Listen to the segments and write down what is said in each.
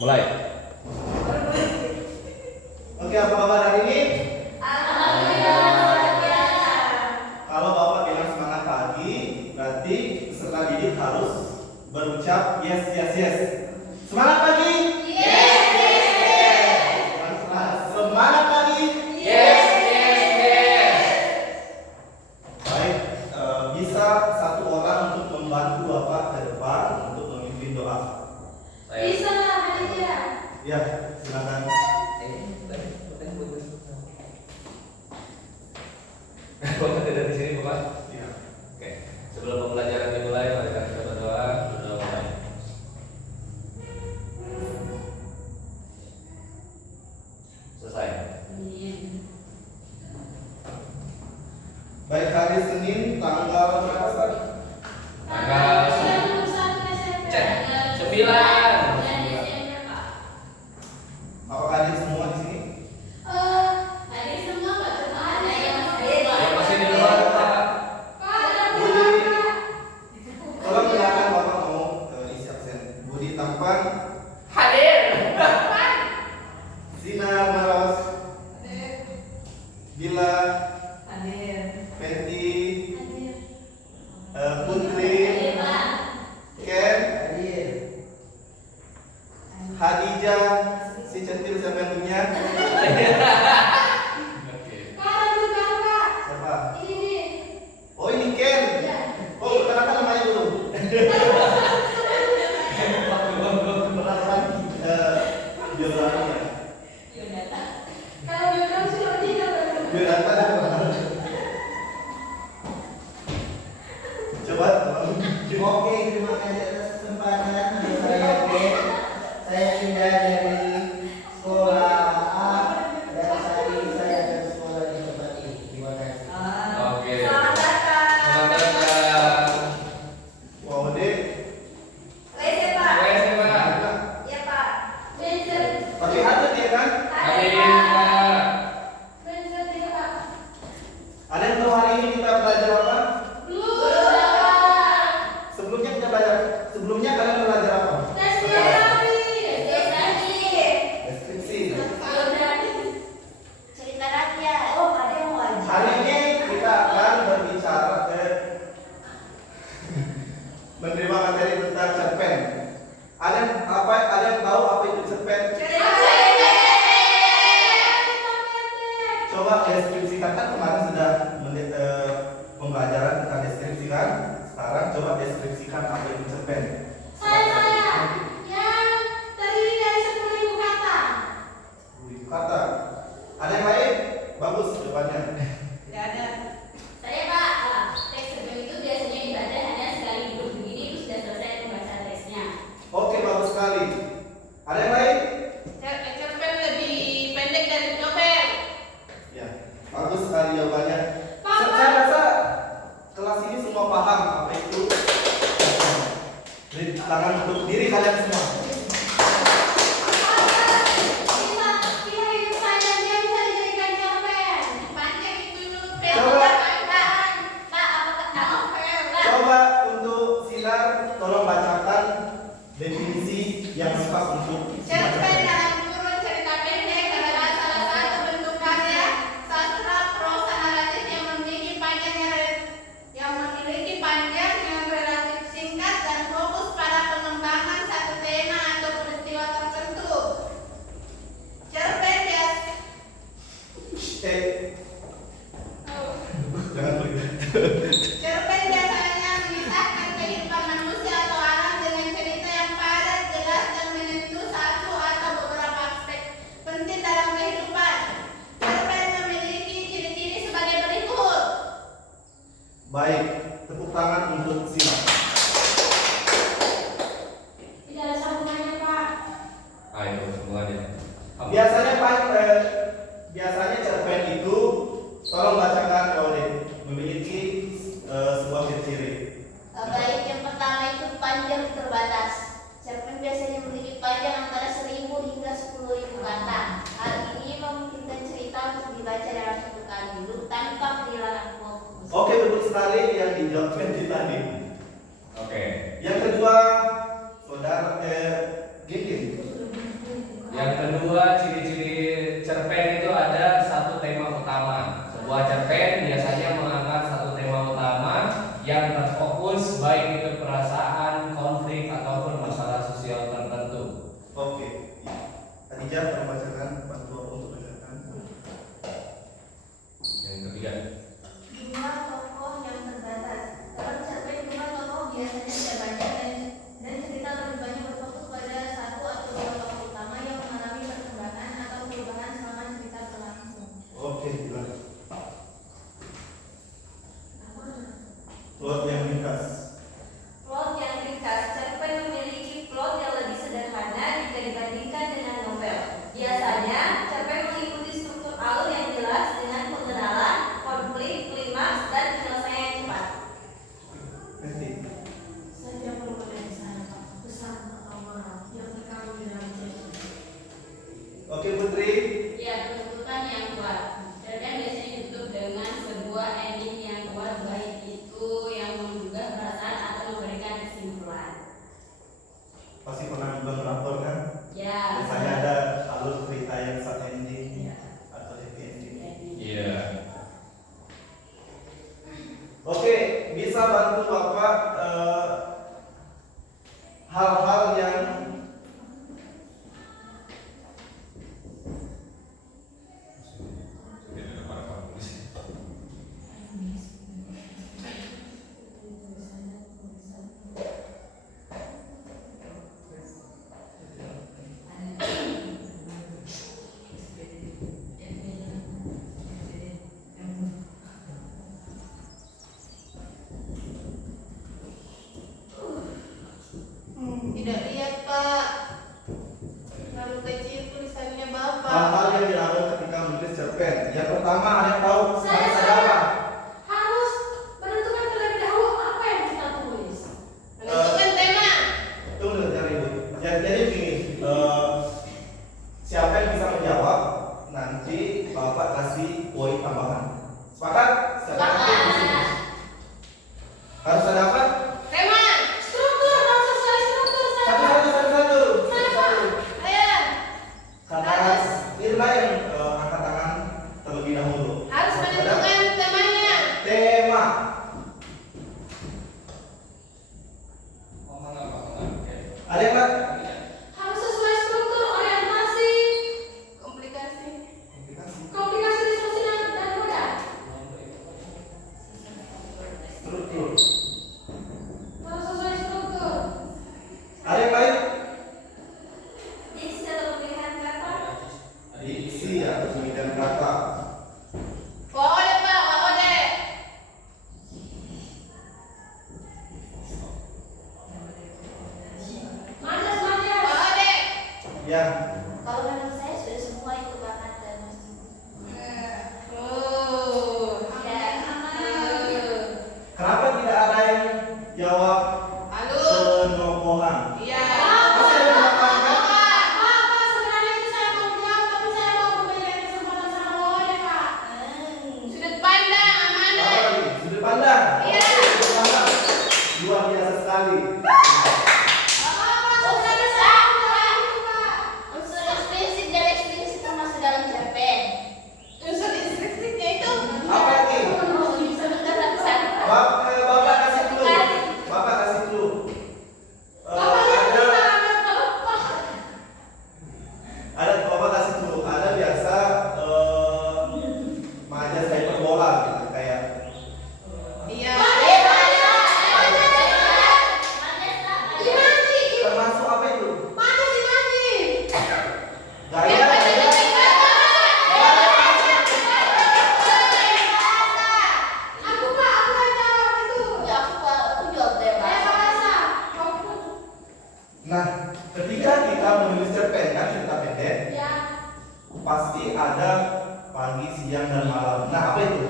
Mulai. Oke, apa kabar hari ini? Alhamdulillah luar biasa. Kalau Bapak bilang semangat pagi, berarti peserta didik harus berucap yes, yes, yes. Semangat pagi. Yes, yes, yes. Semangat pagi. Yes, yes, yes. Baik, bisa satu orang untuk membantu Bapak ke depan untuk memimpin doa. Bisa, Hadiah. Ya, silakan. Bapak tidak di sini, Bapak. Ya. Oke. Sebelum pembelajaran dimulai, mari kita berdoa. Berdoa mulai. Selesai. Baik, hari Senin tanggal berapa? Tanggal cek 9. Apakah hadir semua di sini? Yang masih di luar, Pak. Tolong silakan Bapak mau isi absen. Budi Tampan, Hadir. Sinar Maros, Bila, Fendi, Putri, Ken, Hadijah, si centil siapa yang punya? Oke. Siapa? Oh, ini Ken. Oh, perkenalkan namanya dulu. Perkenalkan biografinya. Biodata dan perkenalan. Coba. Oke, terima kasih atas kesempatan. Saya Ken. Saya pindah dari sekolah A dan saat ini saya ada sekolah di tempat ini. Terima kasih. Oke. Selamat datang. Selamat datang. Wow, Dek. Lese, Pak. Oke, Pak. Iya, Pak. Pakai hati dia kan? Hadir, Pak. Ada yang tahu hari ini kita belajar apa? Sebelumnya kita belajar. Sebelumnya kalian belajar apa? Deskripsi. Cerita rakyat. Oh, ada yang wajib. Hari ini kita akan berbicara menerima materi tentang cerpen. Ada yang tahu apa itu cerpen? Coba deskripsikan, kan kemarin sudah pembelajaran tentang deskripsi kan? Sekarang coba deskripsikan apa itu cerpen. Yang terdiri dari 10.000 kata. 10.000 kata. Ada yang lain? Bagus jawabannya. Saya, Pak, teks sebelum itu biasanya dibaca hanya sekali hidup begini, itu sudah selesai pembacaan teksnya. Oke, bagus sekali. Ada yang lain? Cerpen lebih pendek dari novel. Ya, bagus sekali jawabannya. Saya rasa kelas ini semua paham apa itu. Beri tangan untuk diri kalian semua. Kisah hidup panjangnya bisa dijadikan cerpen. Panjang itu novel. Coba. Pak, apakah novel? Coba untuk Sinar, tolong bacakan definisi yang pas untuk Cerpen dalam kurun cerita pendek adalah salah satu bentuk karya sastra prosa naratif yang memiliki panjang yang relatif singkat dan fokus pada pengembangan satu tema atau peristiwa tertentu. Cerpen Jangan begitu. Cerpen biasanya mengisahkan kehidupan manusia atau alam dengan cerita yang padat, jelas, dan menyentuh saat Yang kedua, ciri-ciri cerpen itu ada satu tema utama. Sebuah cerpen biasanya mengangkat satu tema utama yang terfokus baik itu perasaan, konflik ataupun masalah sosial tertentu. Oke. Khadijah membacakan bantu aku untuk mendengarkan. Yang ketiga, Jumlah tokoh yang terbatas. Dalam cerpen jumlah tokoh biasanya tidak banyak dan cerita lebih banyak berfokus pada satu atau dua tokoh utama yang mengalami perkembangan atau perubahan selama cerita berlangsung. Oke, gila. Plot yang ringkas. Plot yang ringkas. Cerpen memiliki plot yang lebih sederhana jika dibandingkan dengan novel. Biasanya, cerpen mengikuti struktur alur yang jelas dengan pengenalan, konflik, klimaks, dan penyelesaian yang cepat. Nanti. Saya tidak perlu pada di sana, Pak. Pesan atau moral yang terkandung di dalam cerpen. Oke, Putri. Ya, penuntutan yang kuat. Cerpen biasanya ditutup dengan sebuah ending yang kuat, baik itu yang menggugah perasaan atau memberikan kesimpulan. Pasti pernah juga ngelapor kan? Ya. Biasanya ada alur cerita yang satu ending Ya. atau happy ending. iya. Oke, bisa bantu Bapak hal-hal yang Tidak lihat, Pak. Terlalu kecil tulisannya Bapak. hal-hal yang dilakukan ketika menulis cerpen. Yang pertama, ada yang tahu Saya- harus ada apa? Harus menentukan terlebih dahulu apa yang kita tulis. Menentukan tema. Tunggu dari Ibu. Jadi begini, siapa yang bisa menjawab nanti Bapak kasih poin tambahan. Sepakat? Siapa yang nanti di sini? Harus ada apa? Tema. Struktur harus sesuai struktur saya. Satu. Ayo. Kakak Irna yang angkat tangan terlebih dahulu. Harus menentukan temanya. Tema. Ngomong apa? Oke. Ada yang Pak? Harus sesuai struktur orientasi, Komplikasi. komplikasi diskusi dan mudah. Struktur. Harus sesuai struktur. Ada yang lain? Diksi atau pemilihan kata. Diksi atau pemilihan kata. Wawa deh, Pak. Wawa deh. Majas. Wawa deh. Ya. Kalau menurut saya sudah semua itu bakat dan mesin. Kenapa tidak ada yang jawab senokohan? Iya. Pasti ada yang mengatakan kan? Pak, sebenarnya itu saya mau jawab, tapi saya mau memberikan kesempatan sama Wawa deh, Pak. Sudut pandang Apa amanah. lagi? Sudut pandang. Iya. Sudut pandang. Luar biasa sekali. Unsur eksplisit dan eksplisit termasuk dalam cerpen. Unsur instruksinya itu. Apa lagi? Sebutkan satu-satu. Bapak kasih clue. Bapak kasih clue. Ada Bapak kasih clue. Ada biasa majas hyperbola gitu kayak Iya. termasuk apa itu? Majas imaji. Gaya. Aku Pak, aku yang jawab itu. Ya, aku jawab deh, Pak. Saya bahasa. Nah, ketika kita menulis cerpen kan cerita pendek, Ya. pasti ada pagi, siang, dan malam. Nah, apa itu?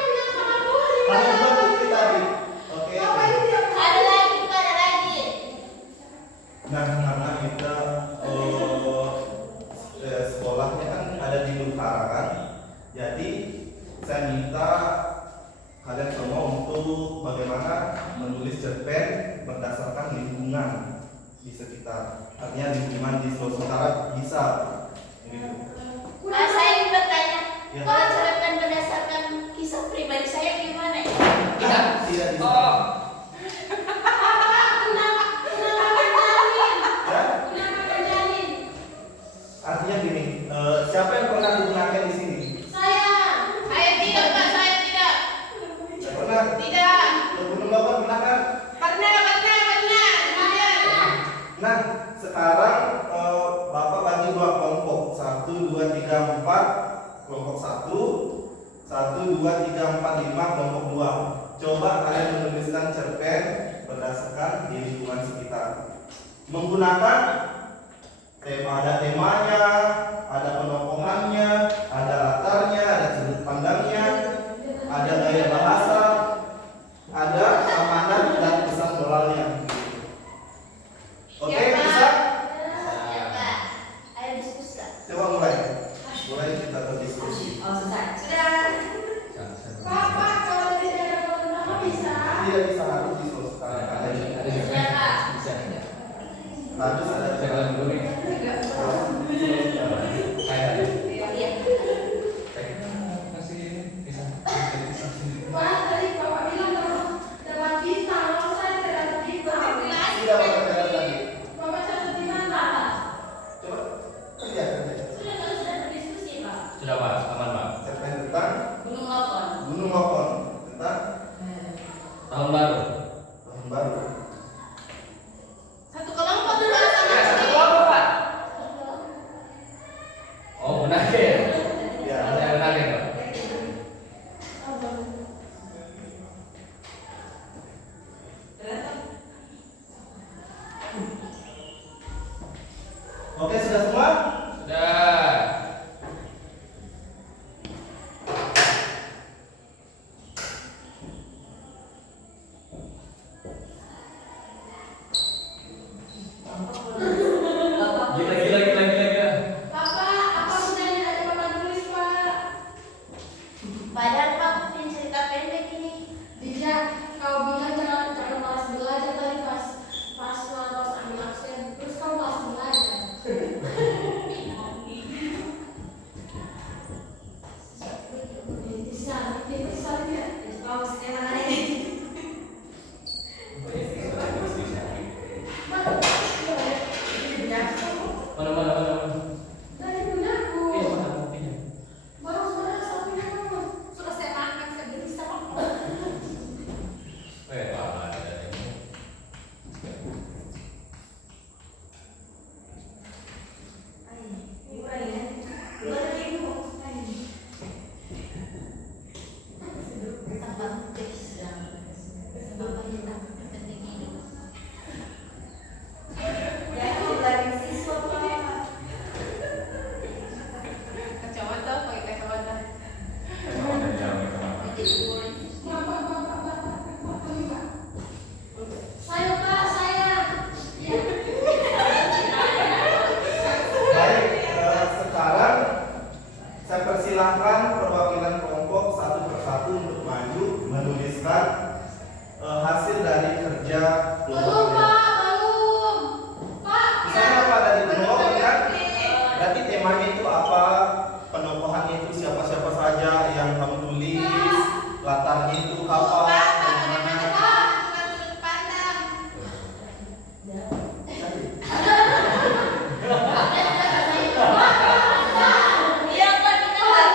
Kamu belum bukti tadi. Oke. Nah, karena kita sekolahnya kan ada teman di Sulawesi Utara bisa. Gitu. Saya ingin bertanya, Ya. kalau cerpen berdasarkan kisah pribadi saya gimana ya? Tidak. Tidak bisa. Oh. Ya? Artinya gini, siapa yang pernah digunakan di sini? Saya tidak, Pak. Saya tidak. Tidak pernah. Tidak. Sebelum Bapak pernah kan? Pernah. Nah, sekarang Bapak bagi dua kelompok, 1, 2, 3, 4, kelompok 1, 1, 2, 3, 4, 5, kelompok 2. Coba kalian menuliskan cerpen berdasarkan di lingkungan sekitar. Menggunakan tema, ada temanya, ada penokohannya, ada latarnya, ada sudut pandangnya, ada gaya bahasa, ada amanat dan pesan moralnya. Oke, Siap, Pak. bisa? Ya, Pak. Ayo diskusi lah. Coba mulai. Mulai kita berdiskusi. Oh, selesai. Sudah. Pak, kalau tidak ada kewenangan bisa. Tidak bisa harus diselesaikan. Ada juga. Sudah, Pak. Bisa. Harus ada Bisa kalian dulu nih. Saya ada. Iya. Kasih ini bisa. Pak, tadi Bapak bilang kalau dapat bintang, kalau saya tidak dapat bintang. Sudah Bapak catat lagi. Bapak catat di mana? Coba kerja. Sudah, kalau sudah berdiskusi, Pak. Sudah Pak, aman Pak. Cerpen tentang Gunung Lokon. Gunung Lokon, tentang Tahun baru. tahun baru. Satu kelompok dulu sama Ya, satu sini. kelompok Pak. Oh, benar ya. Ya. Saya benar ya Pak. Oke, sudah semua? Sudah. Gila. Bapak, apa gunanya ada papan tulis, Pak? Padahal Pak bikin cerita pendek ini. Tidak, kau bilang jangan malas belajar tadi pas ambil absen. Terus kau malas belajar. Bisa ya. Mau maksudnya mana ini? Mana. Dari punyaku. Mana kopinya? Baru sudah sapinya kamu. Sudah saya makan, saya beri sama. Pak, ada ini. Kacamata, pakai kacamata. Saya Pak, saya. Ya. Baik, sekarang saya persilahkan perwakilan kelompok satu persatu untuk maju menuliskan hasil dari kerja Belum kelompoknya. Pak, belum. Pak, Misalnya apa dari kelompok kan? Berarti temanya itu apa? Penokohannya itu siapa-siapa saja yang kamu tulis, latarnya itu apa? Bagaimana? Bukan sudut pandang. Iya Pak, kita nggak.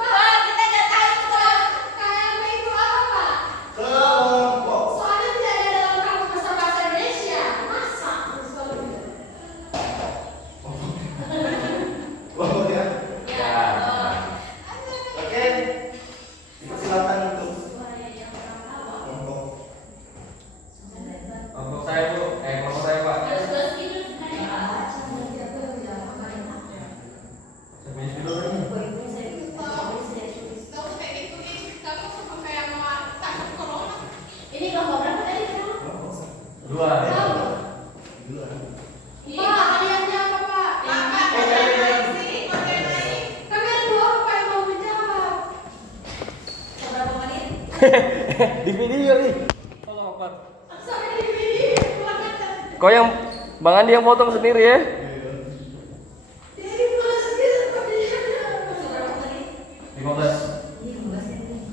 Pak, kita nggak tahu itu Pak. KMP itu apa Pak? Kelompok. Soalnya tidak ada dalam kamus besar bahasa Indonesia. Masa? Kalau tidak. Kelompok ya. Ya. Oke. Silakan untuk kelompok. Kelompok saya Bu, kelompok saya Pak. Terus gitu sebenarnya Pak. Saya punya spidol ini. Tahu kayak gitu nih, kamu sama kayak mau takut corona. Ini kelompok berapa tadi? Dua. Dua. Pak, hadiahnya apa Pak? Bapak, kalian naik sini, kalian naik. Kami ada dua Pak yang mau menjawab. Berapa menit? Di video nih. Tolong Pak. Sampai di video. Kau yang Bang Andi yang potong sendiri ya. Jadi males gitu kerjanya. Berapa menit? 15. Iya, 15 menit.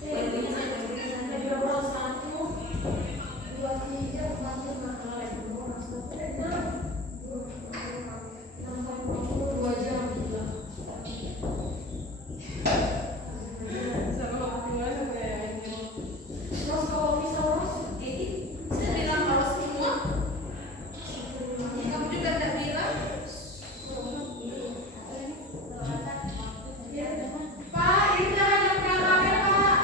Poin-poinnya saya Ada 1, 2, 3, 4, 5, 2 jam gila. Terus kalau bisa terus Saya bilang kalau semua, kamu juga tak bilang. Pak, ini jangan pegang HP, Pak.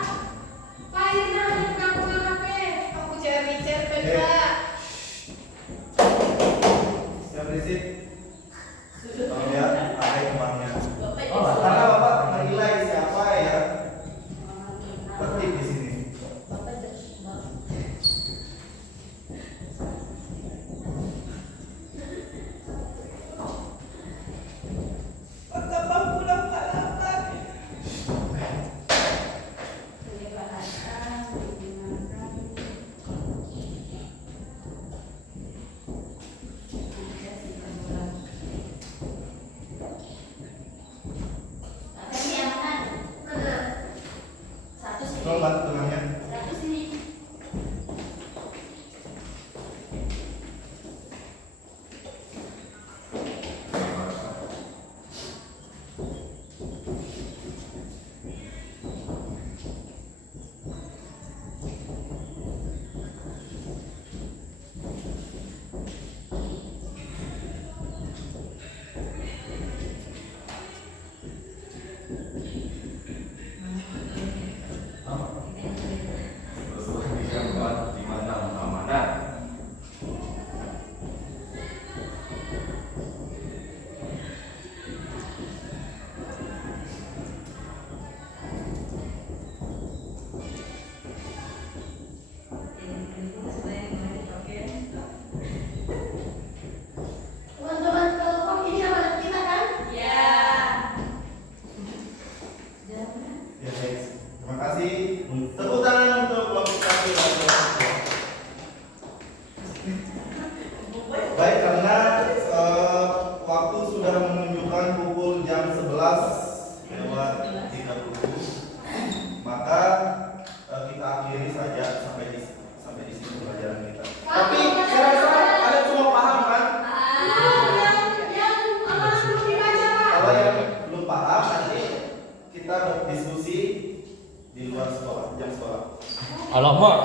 Pak, ini jangan pegang HP. Aku cari cerpen, Pak. Yang berisik. Tolong ya, pakai uangnya. Oh, Karena Bapak menilai siapa ya tertib di sini. Bapak pulang balapan. Tolong bantu tengahnya. Di mana amanah? teman-teman kelompok ini amanat kita kan? Ya. Ya baik. Terima kasih. Tepuk tangan untuk kelompok kami. Baik, karena waktu sudah menunjukkan pukul jam 11:30, maka kita akhiri saja sampai di sini pelajaran kita. Tapi saya rasa kalian semua paham kan? Yang amanat belum dibaca Pak. Kalau yang belum paham nanti kita berdiskusi di luar sekolah, jam sekolah. Alamak.